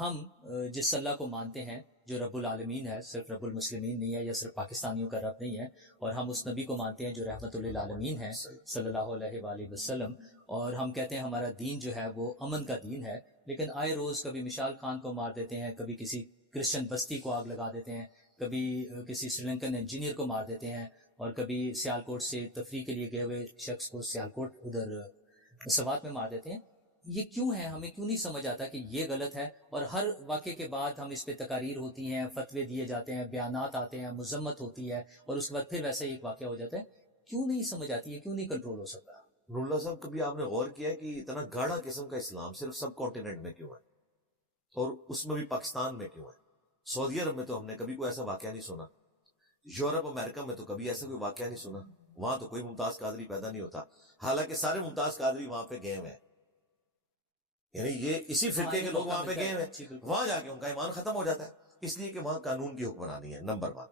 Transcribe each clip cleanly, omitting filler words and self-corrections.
ہم جس اللہ کو مانتے ہیں جو رب العالمین ہے، صرف رب المسلمین نہیں ہے یا صرف پاکستانیوں کا رب نہیں ہے، اور ہم اس نبی کو مانتے ہیں جو رحمت للعالمین ہے صلی اللہ علیہ وآلہ وسلم، اور ہم کہتے ہیں ہمارا دین جو ہے وہ امن کا دین ہے، لیکن آئے روز کبھی مشال خان کو مار دیتے ہیں، کبھی کسی کرسچن بستی کو آگ لگا دیتے ہیں، کبھی کسی سری لنکن انجینئر کو مار دیتے ہیں، اور کبھی سیالکوٹ سے تفریح کے لیے گئے ہوئے شخص کو سیالکوٹ ادھر سوات میں مار دیتے ہیں۔ یہ کیوں ہے؟ ہمیں کیوں نہیں سمجھ آتا کہ یہ غلط ہے؟ اور ہر واقعے کے بعد ہم اس پہ تقاریر ہوتی ہیں، فتوے دیے جاتے ہیں، بیانات آتے ہیں، مذمت ہوتی ہے، اور اس کے بعد پھر ویسا ہی ایک واقعہ ہو جاتا ہے۔ کیوں نہیں سمجھ آتی ہے؟ کیوں نہیں کنٹرول ہو سکتا؟ نور اللہ صاحب، کبھی آپ نے غور کیا ہے کہ اتنا گاڑا قسم کا اسلام صرف سب کانٹیننٹ میں کیوں ہے، اور اس میں بھی پاکستان میں کیوں ہے؟ سعودی عرب میں تو ہم نے کبھی کوئی ایسا واقعہ نہیں سنا، یورپ امریکہ میں تو کبھی ایسا کوئی واقعہ نہیں سنا، وہاں تو کوئی ممتاز قادری پیدا نہیں ہوتا، حالانکہ سارے ممتاز قادری وہاں پہ گئے ہوئے ہیں، یعنی یہ اسی فرقے کے لوگ وہاں پہ گئے ہوئے ہیں، وہاں جا کے ان کا ایمان ختم ہو جاتا ہے، اس لیے کہ وہاں قانون کی حکمرانی ہے۔ نمبر 1،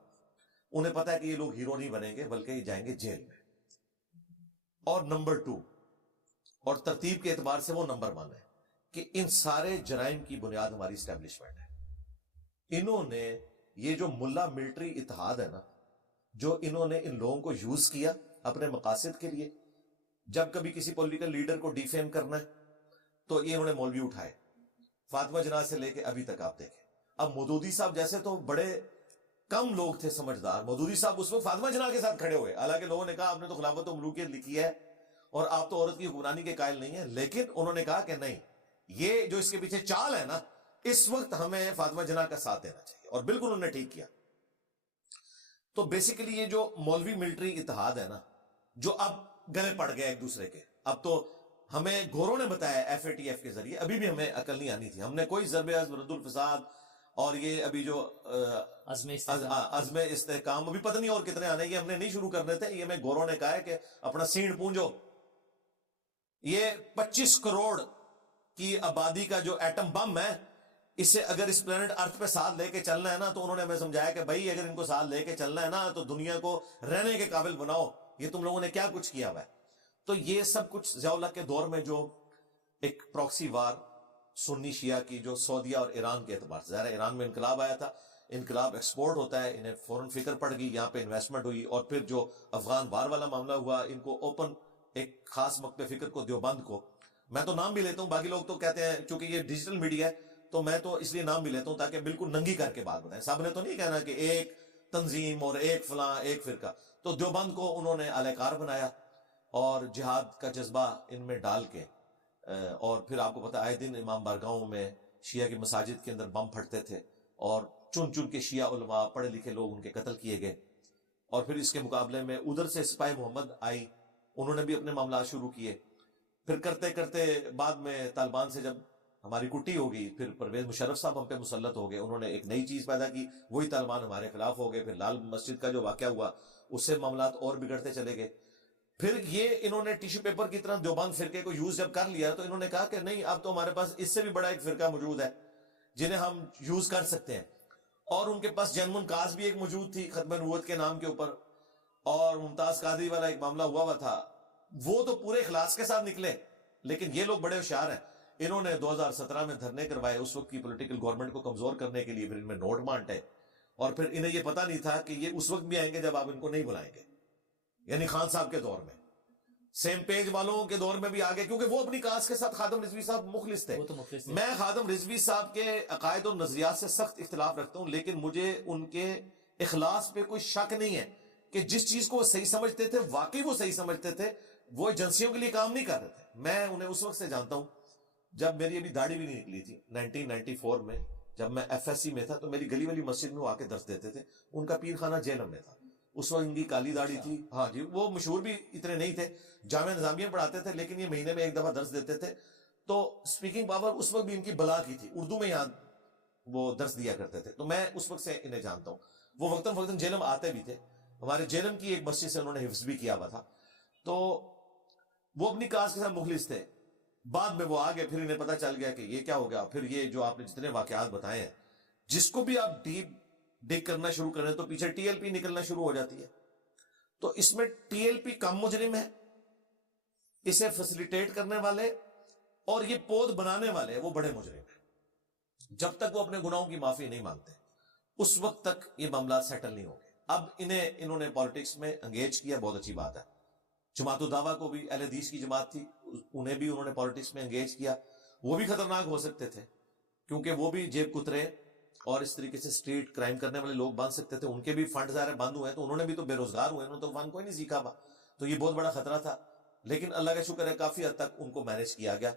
انہیں پتا ہے کہ یہ لوگ ہیرو نہیں بنیں گے بلکہ یہ جائیں گے جیل میں، اور نمبر 2، اور ترتیب کے اعتبار سے وہ نمبر 1 ہے کہ ان سارے جرائم کی بنیاد ہماری اسٹیبلشمنٹ ہے۔ انہوں نے یہ جو ملا ملٹری اتحاد ہے نا، جو انہوں نے ان لوگوں کو یوز کیا اپنے مقاصد کے لیے، جب کبھی کسی پولیٹیکل لیڈر کو ڈیفیم کرنا ہے تو یہ انہوں نے مولوی اٹھائے، فاطمہ جناح سے لے کے ابھی تک آپ دیکھیں۔ اب مودودی صاحب جیسے تو بڑے کم لوگ تھے سمجھدار، مودودی صاحب اس وقت فاطمہ جناح کے ساتھ کھڑے ہوئے، حالانکہ لوگوں نے کہا آپ نے تو خلافت و ملوکیت لکھی ہے اور آپ تو عورت کی حکمرانی کے قائل نہیں ہیں، لیکن انہوں نے کہا کہ نہیں، یہ جو اس کے پیچھے چال ہے نا، اس وقت ہمیں فاطمہ جناح کا ساتھ دینا چاہیے، اور بالکل انہوں نے ٹھیک کیا۔ تو بیسیکلی یہ جو مولوی ملٹری اتحاد ہے نا، جو اب گلے پڑ گئے ایک دوسرے کے، اب تو ہمیں گوروں نے بتایا ایف اے ٹی ایف کے ذریعے، ابھی بھی ہمیں عقل نہیں آنی تھی، ہم نے کوئی ضرب عزم رد الفساد اور یہ ابھی جو عزم استحکام ابھی پتہ نہیں اور کتنے آنے، یہ ہم نے نہیں شروع کرنے تھے، یہ ہمیں گوروں نے کہا ہے کہ اپنا سینڈ پونجو۔ یہ 25 کروڑ کی آبادی کا جو ایٹم بم ہے، اسے اگر اس پلانٹ ارتھ پہ ساتھ لے کے چلنا ہے نا، تو انہوں نے ہمیں سمجھایا کہ بھائی اگر ان کو ساتھ لے کے چلنا ہے نا تو دنیا کو رہنے کے قابل بناؤ، یہ تم لوگوں نے کیا کچھ کیا ہوا ہے۔ تو یہ سب کچھ ضیاء اللہ کے دور میں جو ایک پراکسی وار سنی شیعہ کی جو سعودیہ اور ایران کے اعتبار سے، ظاہر ایران میں انقلاب آیا تھا، انقلاب ایکسپورٹ ہوتا ہے، انہیں فوراً فکر پڑ گئی، یہاں پہ انویسٹمنٹ ہوئی، اور پھر جو افغان وار والا معاملہ ہوا، ان کو اوپن ایک خاص مقطع فکر کو، دیوبند کو، میں تو نام بھی لیتا ہوں، باقی لوگ تو کہتے ہیں چونکہ یہ ڈیجیٹل میڈیا ہے تو میں تو اس لیے نام بھی لیتا ہوں تاکہ بالکل ننگی کر کے بات بتائیں، سب نے تو نہیں کہنا کہ ایک تنظیم اور ایک فلاں ایک فرقہ۔ تو دیوبند کو انہوں نے اعلی کار بنایا اور جہاد کا جذبہ ان میں ڈال کے، اور پھر آپ کو پتا آئے دن امام بارگاہوں میں شیعہ کی مساجد کے اندر بم پھٹتے تھے، اور چن چن کے شیعہ علماء پڑھے لکھے لوگ ان کے قتل کیے گئے۔ اور پھر اس کے مقابلے میں ادھر سے سپاہی محمد آئی، انہوں نے بھی اپنے معاملات شروع کیے، پھر کرتے کرتے بعد میں طالبان سے جب ہماری کٹی ہو گئی، پھر پرویز مشرف صاحب ہم پہ مسلط ہو گئے، انہوں نے ایک نئی چیز پیدا کی، وہی طالبان ہمارے خلاف ہو گئے، پھر لال مسجد کا جو واقعہ ہوا اس سے معاملات اور بگڑتے چلے گئے۔ پھر یہ انہوں نے ٹیشو پیپر کی طرح دیوبند فرقے کو یوز جب کر لیا تو انہوں نے کہا کہ نہیں، اب تو ہمارے پاس اس سے بھی بڑا ایک فرقہ موجود ہے جنہیں ہم یوز کر سکتے ہیں، اور ان کے پاس جنمن کاز بھی ایک موجود تھی ختم نبوت کے نام کے اوپر، اور ممتاز قادری والا ایک معاملہ ہوا تھا، وہ تو پورے اخلاص کے ساتھ نکلے، لیکن یہ لوگ بڑے ہوشیار ہیں، انہوں نے 2017 میں دھرنے کروائے اس وقت کی پولیٹیکل گورنمنٹ کو کمزور کرنے کے لیے، پھر ان میں نوٹ بانٹے، اور پھر انہیں یہ پتا نہیں تھا کہ یہ اس وقت بھی آئیں گے جب آپ ان کو نہیں بلائیں گے، یعنی خان صاحب کے دور میں، سیم پیج والوں کے دور میں بھی آگے، کیونکہ وہ اپنی کاز کے ساتھ خادم رضوی صاحب مخلص تھے۔ میں خادم رضوی صاحب کے عقائد اور نظریات سے سخت اختلاف رکھتا ہوں، لیکن مجھے ان کے اخلاص پہ کوئی شک نہیں ہے کہ جس چیز کو وہ صحیح سمجھتے تھے واقعی وہ صحیح سمجھتے تھے، وہ ایجنسیوں کے لیے کام نہیں کر رہے تھے۔ میں انہیں اس وقت سے جانتا ہوں جب میری ابھی داڑھی بھی نہیں نکلی تھی، 1994 میں جب میں ایف ایس سی میں تھا، تو میری گلی والی مسجد میں وہ آ کے درس دیتے تھے، ان کا پیر خانہ جیلم میں تھا، اس وقت ان کی کالی داڑھی تھی، ہاں جی، وہ مشہور بھی اتنے نہیں تھے، جامعہ نظامیہ پڑھاتے تھے، لیکن یہ مہینے میں ایک دفعہ درس دیتے تھے، تو سپیکنگ پاور اس وقت بھی ان کی بلا کی تھی، اردو میں یہاں وہ درس دیا کرتے تھے، تو میں اس وقت سے انہیں جانتا ہوں۔ وہ وقتاً فوقتاً جیلم آتے بھی تھے، ہمارے جیلم کی ایک مسجد سے انہوں نے حفظ بھی کیا ہوا تھا، تو وہ اپنی کاز کے ساتھ مخلص تھے۔ بعد میں وہ آگے، پھر انہیں پتا چل گیا کہ یہ کیا ہو گیا، پھر یہ جو آپ نے جتنے واقعات بتائے ہیں، جس کو بھی آپ ڈیپ ڈگ کرنا شروع کریں تو پیچھے ٹی ایل پی نکلنا شروع ہو جاتی ہے۔ تو اس میں ٹی ایل پی کم مجرم ہے، اسے فیسیلیٹیٹ کرنے والے اور یہ پود بنانے والے وہ بڑے مجرم ہیں۔ جب تک وہ اپنے گناہوں کی معافی نہیں مانگتے اس وقت تک یہ معاملات سیٹل نہیں ہوں گے. اب انہوں نے پالیٹکس میں انگیج کیا, بہت اچھی بات ہے. جماعت الدعوہ کو بھی, اہل حدیث کی جماعت تھی, انہیں بھی انہوں نے پالیٹکس میں انگیج کیا. وہ بھی خطرناک ہو سکتے تھے کیونکہ وہ بھی جیب کترے اور اس طریقے سے اسٹریٹ کرائم کرنے والے لوگ بن سکتے تھے. ان کے بھی فنڈ ظاہر بند ہوئے ہیں تو انہوں نے بھی تو بے روزگار ہوئے, انہوں نے تو فن کوئی نہیں سیکھا ہوا, تو یہ بہت بڑا خطرہ تھا. لیکن اللہ کا شکر ہے کافی حد تک ان کو مینج کیا گیا.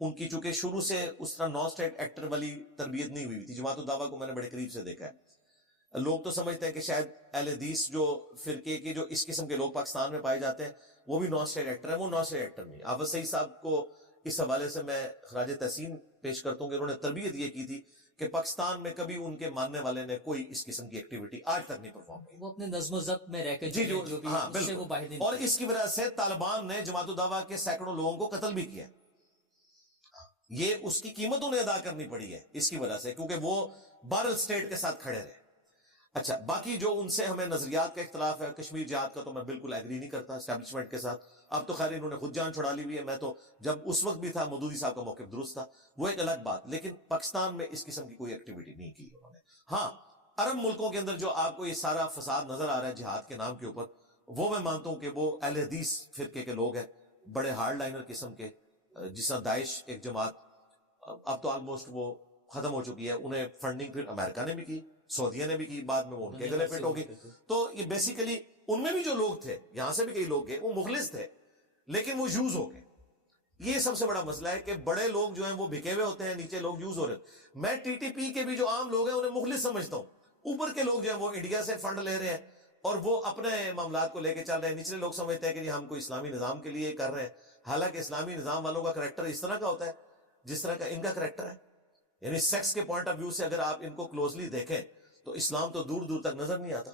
ان کی چونکہ شروع سے اس طرح نان اسٹیٹ ایکٹر والی تربیت نہیں ہوئی تھی. جماعت الدعوہ کو میں نے بڑے قریب سے دیکھا ہے. لوگ تو سمجھتے ہیں کہ شاید اہل حدیث جو فرقے کے جو اس قسم کے لوگ پاکستان میں پائے جاتے ہیں وہ بھی نان اسٹیٹ ایکٹر ہیں. وہ نان اسٹیٹ ایکٹر نہیں. حافظ سعید صاحب کو اس حوالے سے میں خراج تحسین پیش کرتا ہوں کہ انہوں نے تربیت یہ کی تھی کہ پاکستان میں کبھی ان کے ماننے والے نے کوئی اس قسم کی ایکٹیویٹی آج تک نہیں پرفارم کی. وہ اپنے نظم و ضبط میں رہ کے جی جو بھی ہاں اس سے وہ باہر بالکل. نہیں اور اس کی وجہ سے طالبان نے جماعت الدعوہ کے سینکڑوں لوگوں کو قتل بھی کیا. یہ اس کی قیمت انہیں ادا کرنی پڑی ہے اس کی وجہ سے, کیونکہ وہ بارل اسٹیٹ کے ساتھ کھڑے رہے. اچھا, باقی جو ان سے ہمیں نظریات کا اختلاف ہے, کشمیر جہاد کا تو میں بالکل ایگری نہیں کرتا اسٹیبلشمنٹ کے ساتھ. اب تو خیر انہوں نے خود جان چھڑا لی ہوئی ہے. میں تو جب اس وقت بھی تھا مودودی صاحب کا موقف درست تھا, وہ ایک الگ بات. لیکن پاکستان میں اس قسم کی کوئی ایکٹیویٹی نہیں کی انہوں نے. ہاں, عرب ملکوں کے اندر جو آپ کو یہ سارا فساد نظر آ رہا ہے جہاد کے نام کے اوپر, وہ میں مانتا ہوں کہ وہ اہل حدیث فرقے کے لوگ ہیں, بڑے ہارڈ لائنر قسم کے, جس طرح داعش ایک جماعت اب تو آلموسٹ وہ ختم ہو چکی ہے. انہیں فنڈنگ پھر امریکہ نے بھی کی, سعودیہ نے بھی کی, بعد میں وہ ان کے گلے پیٹ ہوگی. تو یہ بیسیکلی ان میں بھی جو لوگ تھے, یہاں سے بھی کئی لوگ گئے, وہ مخلص تھے لیکن وہ یوز ہو گئے. یہ سب سے بڑا مسئلہ ہے کہ بڑے لوگ جو ہیں وہ بکے ہوئے ہوتے ہیں, نیچے لوگ یوز ہو رہے ہیں. میں ٹی ٹی پی کے بھی جو عام لوگ ہیں انہیں مخلص سمجھتا ہوں. اوپر کے لوگ جو ہیں وہ انڈیا سے فنڈ لے رہے ہیں اور وہ اپنے معاملات کو لے کے چل رہے ہیں. نچلے لوگ سمجھتے ہیں کہ ہم کوئی اسلامی نظام کے لیے کر رہے ہیں, حالانکہ اسلامی نظام والوں کا کریکٹر اس طرح کا ہوتا ہے جس طرح کا ان کا کریکٹر ہے. یعنی سیکس کے پوائنٹ آف ویو سے اگر آپ ان کو کلوزلی دیکھیں تو اسلام تو دور دور تک نظر نہیں آتا.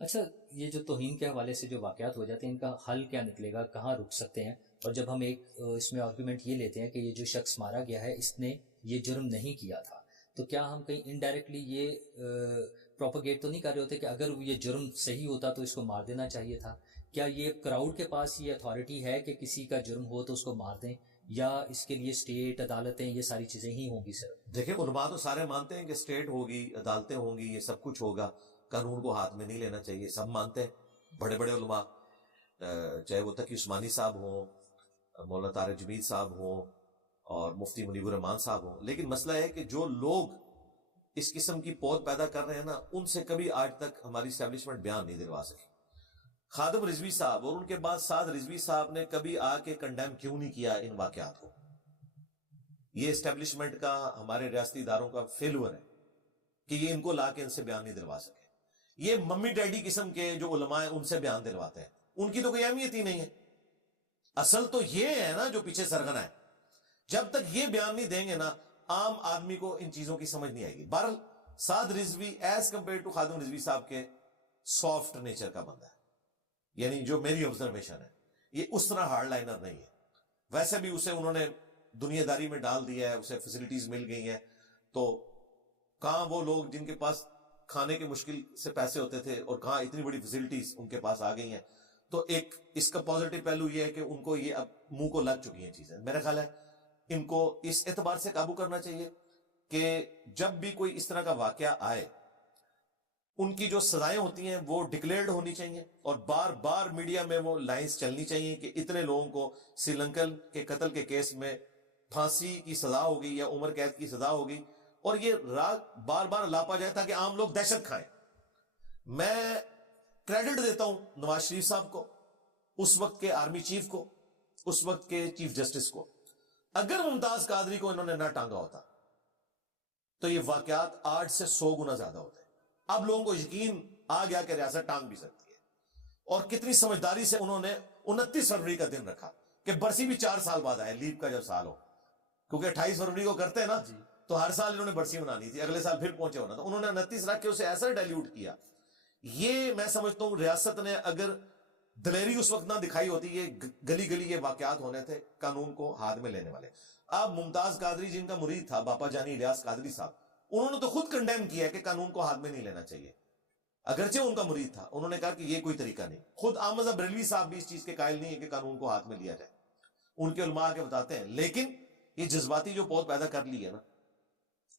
اچھا, یہ جو توہین کے حوالے سے جو واقعات ہو جاتے ہیں ان کا حل کیا نکلے گا, کہاں رک سکتے ہیں؟ اور جب ہم ایک اس میں آرگومنٹ یہ لیتے ہیں کہ یہ جو شخص مارا گیا ہے اس نے یہ جرم نہیں کیا تھا, تو کیا ہم کہیں انڈائریکٹلی یہ پروپیگیٹ تو نہیں کر رہے ہوتے کہ اگر یہ جرم صحیح ہوتا تو اس کو مار دینا چاہیے تھا؟ کیا یہ کراؤڈ کے پاس یہ اتھارٹی ہے کہ کسی کا جرم ہو تو اس کو مار دیں, یا اس کے لیے اسٹیٹ عدالتیں یہ ساری چیزیں ہی ہوں گی؟ سر دیکھیں, علماء تو سارے مانتے ہیں کہ اسٹیٹ ہوگی, عدالتیں ہوں گی, یہ سب کچھ ہوگا, قانون کو ہاتھ میں نہیں لینا چاہیے, سب مانتے ہیں. بڑے بڑے علماء, چاہے وہ تقی عثمانی صاحب ہوں, مولانا طارق جمیل صاحب ہوں اور مفتی منیب الرحمان صاحب ہوں. لیکن مسئلہ ہے کہ جو لوگ اس قسم کی پود پیدا کر رہے ہیں نا, ان سے کبھی آج تک ہماری اسٹیبلشمنٹ بیان نہیں دلوا سکی. خادم رضوی صاحب اور ان کے بعد سعد رضوی صاحب نے کبھی آ کے کنڈیم کیوں نہیں کیا ان واقعات کو؟ یہ اسٹیبلشمنٹ کا, ہمارے ریاستی اداروں کا فیلور ہے کہ یہ ان کو لا کے ان سے بیان نہیں دلوا سکے. یہ ممی ڈیڈی قسم کے جو علماء ہیں ان سے بیان دلواتے ہیں, ان کی تو کوئی اہمیت ہی نہیں ہے. اصل تو یہ ہے نا جو پیچھے سرغنہ ہے. جب تک یہ بیان نہیں دیں گے نا, عام آدمی کو ان چیزوں کی سمجھ نہیں آئے گی. بہرحال سعد رضوی ایز کمپیئر ٹو خادم رضوی صاحب کے سافٹ نیچر کا بندہ ہے, یعنی جو میری آبزرویشن ہے, یہ اس طرح ہارڈ لائنر نہیں ہے. ویسے بھی اسے انہوں نے دنیا داری میں ڈال دیا ہے, اسے فیسلٹیز مل گئی ہیں, تو کہاں وہ لوگ جن کے پاس کھانے کے مشکل سے پیسے ہوتے تھے اور کہاں اتنی بڑی فیسلٹیز ان کے پاس آ گئی ہیں. تو ایک اس کا پازیٹیو پہلو یہ ہے کہ ان کو یہ اب منہ کو لگ چکی ہیں چیزیں. میرا خیال ہے ان کو اس اعتبار سے قابو کرنا چاہیے کہ جب بھی کوئی اس طرح کا واقعہ آئے, ان کی جو سزائیں ہوتی ہیں وہ ڈکلیئرڈ ہونی چاہیے, اور بار بار میڈیا میں وہ لائنز چلنی چاہیے کہ اتنے لوگوں کو سری لنکن کے قتل کے کیس میں پھانسی کی سزا ہو گئی یا عمر قید کی سزا ہو گئی, اور یہ راگ بار بار لاپا جائے تاکہ عام لوگ دہشت کھائیں. میں کریڈٹ دیتا ہوں نواز شریف صاحب کو, اس وقت کے آرمی چیف کو, اس وقت کے چیف جسٹس کو. اگر ممتاز قادری کو انہوں نے نہ ٹانگا ہوتا تو یہ واقعات 8 سے 100 گنا زیادہ ہوتے. اب لوگوں کو یقین آ گیا کہ ریاست ٹانگ بھی سکتی ہے, اور کتنی سمجھداری سے انہوں نے 29 فروری کا دن رکھا کہ برسی بھی 4 سال بعد آئے, لیپ کا جب سال ہو, کیونکہ 28 فروری کو کرتے ہیں نا تو ہر سال انہوں نے برسی منانی تھی, اگلے سال پھر پہنچے ہونا, تو انہوں نے 29 رکھ کے اسے ایسا ڈائلیوٹ کیا. یہ میں سمجھتا ہوں ریاست نے اگر دلیری اس وقت نہ دکھائی ہوتی, یہ گلی گلی یہ واقعات ہونے تھے قانون کو ہاتھ میں لینے والے. اب ممتاز قادری جن کا مرید تھا باپا جانی الیاس قادری صاحب, انہوں نے تو خود کنڈیم کیا کہ قانون کو ہاتھ میں نہیں لینا چاہیے, اگرچہ ان کا مرید تھا. انہوں نے کہا کہ یہ کوئی طریقہ نہیں. خود احمد بریلوی صاحب بھی اس چیز کے قائل نہیں ہے کہ قانون کو ہاتھ میں لیا جائے, ان کے علماء کے بتاتے ہیں. لیکن یہ جذباتی جو پود پیدا کر لی ہے نا,